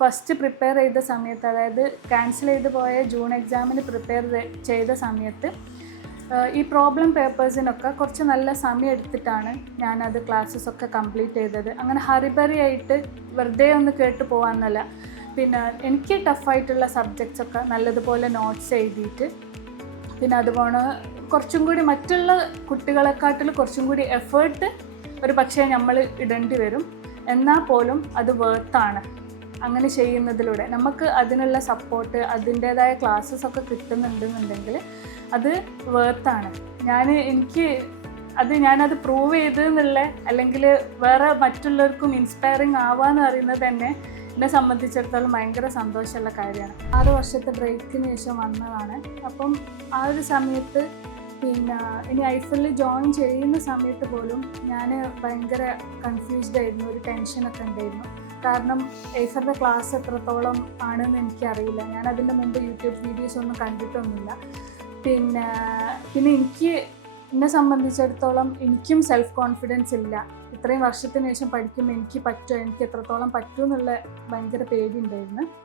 First prepare ചെയ്ത സമയത്ത് അതായത് ക്യാൻസൽ ചെയ്ത് പോയ ജൂൺ എക്സാമിന് പ്രിപ്പയർ ചെയ്ത സമയത്ത് ഈ പ്രോബ്ലം പേപ്പേഴ്സിനൊക്കെ കുറച്ച് നല്ല സമയം എടുത്തിട്ടാണ് ഞാനത് ക്ലാസ്സസ് ഒക്കെ കംപ്ലീറ്റ് ചെയ്തത്. അങ്ങനെ ഹറിബറി ആയിട്ട് വെറുതെ ഒന്ന് കേട്ട് പോകാമെന്നല്ല പിന്നെ എനിക്ക് ടഫായിട്ടുള്ള സബ്ജക്ട്സ് ഒക്കെ നല്ലതുപോലെ നോട്ട്സ് എഴുതിയിട്ട് പിന്നെ അതുപോലെ കുറച്ചും കൂടി മറ്റുള്ള കുട്ടികളെക്കാട്ടിൽ കുറച്ചും കൂടി എഫേർട്ട് ഒരു പക്ഷേ നമ്മൾ ഇടേണ്ടി വരും. എന്നാൽ പോലും അത് വേർത്താണ് അങ്ങനെ ചെയ്യുന്നതിലൂടെ നമുക്ക് അതിനുള്ള സപ്പോർട്ട് അതിന്റേതായ ക്ലാസ്സസ് ഒക്കെ കിട്ടുന്നുണ്ടെന്നുണ്ടെങ്കിൽ അത് വേർത്താണ് ഞാൻ എനിക്ക് അത് ഞാനത് പ്രൂവ് ചെയ്തു എന്നുള്ള അല്ലെങ്കിൽ വേറെ മറ്റുള്ളവർക്കും ഇൻസ്പയറിങ് ആവാന്ന് പറയുന്നത് തന്നെ എന്നെ സംബന്ധിച്ചിടത്തോളം ഭയങ്കര സന്തോഷമുള്ള കാര്യമാണ്. ആറ് വർഷത്തെ ബ്രേക്കിന് ശേഷം വന്നതാണ്. അപ്പം ആ ഒരു സമയത്ത് പിന്നെ ഇനി ഐഫിൽ ജോയിൻ ചെയ്യുന്ന സമയത്ത് പോലും ഞാൻ ഭയങ്കര കൺഫ്യൂസ്ഡ് ആയിരുന്നു. ഒരു ടെൻഷനൊക്കെ ഉണ്ടായിരുന്നു. കാരണം ഏസറിന്റെ ക്ലാസ് എത്രത്തോളം ആണെന്ന് എനിക്കറിയില്ല. ഞാൻ അതിന്റെ മുമ്പ് യൂട്യൂബ് വീഡിയോസ് ഒന്നും കണ്ടിട്ടൊന്നുമില്ല. പിന്നെ പിന്നെ എനിക്ക് എന്നെ സംബന്ധിച്ചിടത്തോളം എനിക്കും സെൽഫ് കോൺഫിഡൻസ് ഇല്ല. ഇത്രയും വർഷത്തിന് ശേഷം പഠിക്കുമ്പോൾ എനിക്ക് പറ്റുമോ? എനിക്ക് എത്രത്തോളം പറ്റും എന്നുള്ള പേടി പേടിയുണ്ടായിരുന്നു.